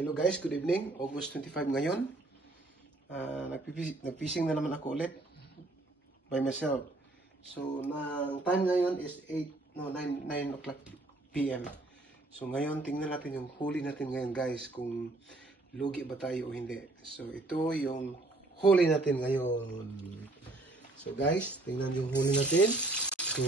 Hello guys, good evening. August 25 ngayon. Nag-fishing na naman ako ulit by myself. So, ang time ngayon is 9 o'clock PM. So, ngayon tingnan natin yung huli natin ngayon guys, kung lugi ba tayo o hindi. So, ito yung huli natin ngayon. So guys, tingnan yung huli natin. So,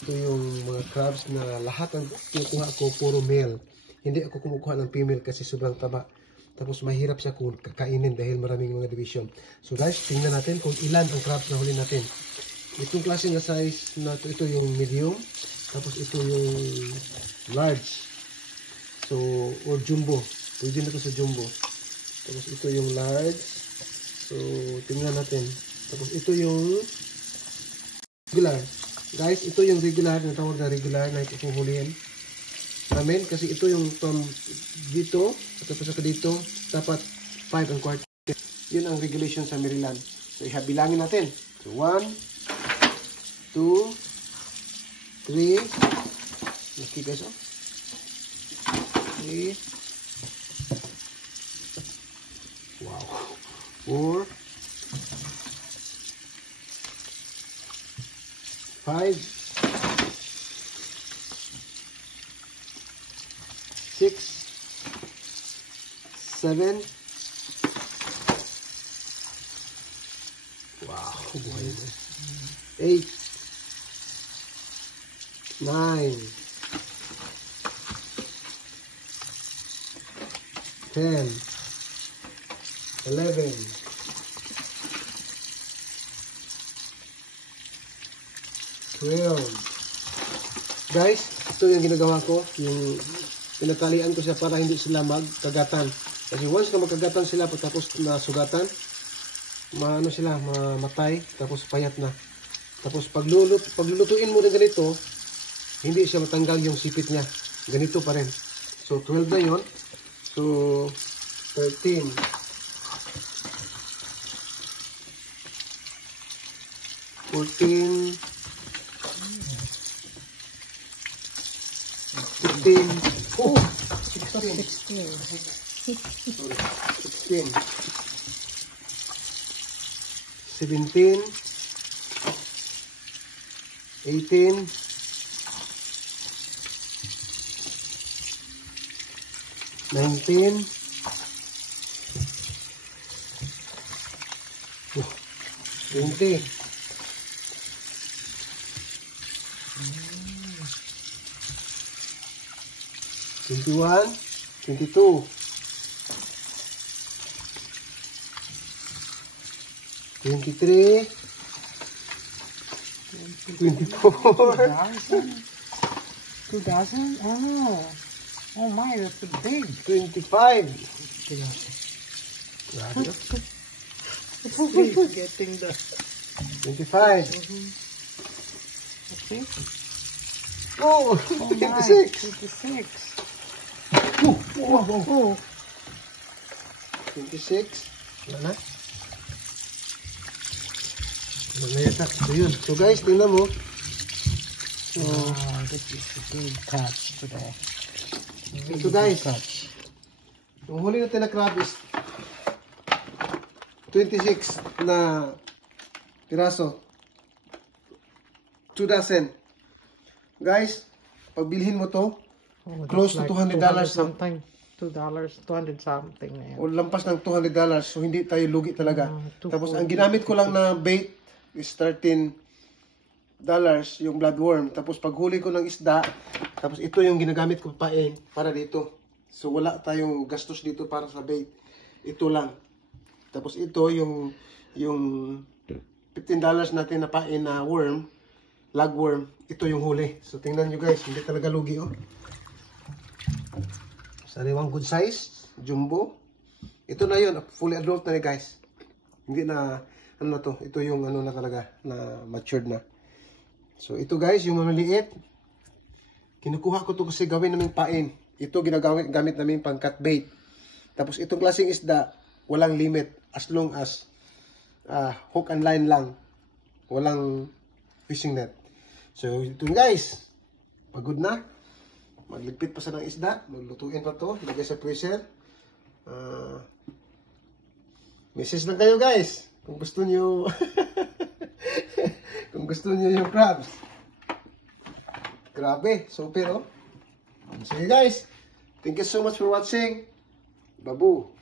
ito yung mga crabs na lahat ang kukuha ko puro male. Hindi ako kumukuha ng female kasi sobrang taba. Tapos mahirap siya kung kakainin dahil maraming mga division. So guys, tingnan natin kung ilan ang crabs na huli natin. Itong klase na size na ito yung medium. Tapos ito yung large. So, or jumbo. Pwede na ito sa jumbo. Tapos ito yung large. So, tingnan natin. Tapos ito yung regular. Guys, ito yung regular. Natawag na regular na ito kung hulihin namin. Kasi ito yung dito. At tapos saka dito. Dapat 5 1/4. Yun ang regulation sa Maryland. So, ihabilangin natin. So, 1, 2, 3. Laki guys, oh. 3. Wow. 4. 5. 6. 7. Wow. 8. 9. 10. 11. 12. Guys, ito yung ginagawa ko. Yung pinatalian ko siya para hindi sila magkagatan. Kasi once na magkagatan sila, tapos nasugatan, maano sila, mamatay, tapos payat na. Tapos paglulutuin mo na ganito, hindi siya matanggal yung sipit niya. Ganito pa rin. So, 12 na yun. So, 13. 14. 15. Oh! 16. 16. 17. 18. 19. 20. 21, 22, 23, 24, 2,000? Oh my, that's big. 25. Getting the 25. Okay. Oh, 26. 26. Oh. 26. Wala na. Wala na yata. So yun. So guys, tingnan mo. So, This is a good catch today. Ito guys. Yung huli natin na crab is 26 na piraso. 2 dozen. Guys, pagbilhin mo to, close to $200 something. $200 something na yan. O lampas ng $200. So, hindi tayo lugi talaga. Tapos, ang ginamit ko lang na bait is $13 yung bloodworm. Tapos, paghuli ko ng isda, tapos ito yung ginagamit ko pain para dito. So, wala tayong gastos dito para sa bait. Ito lang. Tapos, ito yung $15 natin na pain na worm, lugworm. Ito yung huli. So, tingnan nyo guys. Hindi talaga lugi, oh. Sariwang good size, jumbo. Ito na yun, fully adult na guys. Hindi na, ano na to, ito yung ano na talaga, na matured na. So ito guys, yung maliliit, kinukuha ko to kasi gawin namin pain. Ito gamit namin pang cut bait. Tapos itong klaseng isda, walang limit, as long as hook and line lang. Walang fishing net. So ito guys, pagod na. Magligpit pa sa ng isda. Maglutuin pa to. Ilagay sa freezer. Message lang kayo guys. Kung gusto nyo kung gusto nyo yung crabs. Grabe. Super oh. Sige guys. Thank you so much for watching. Babu.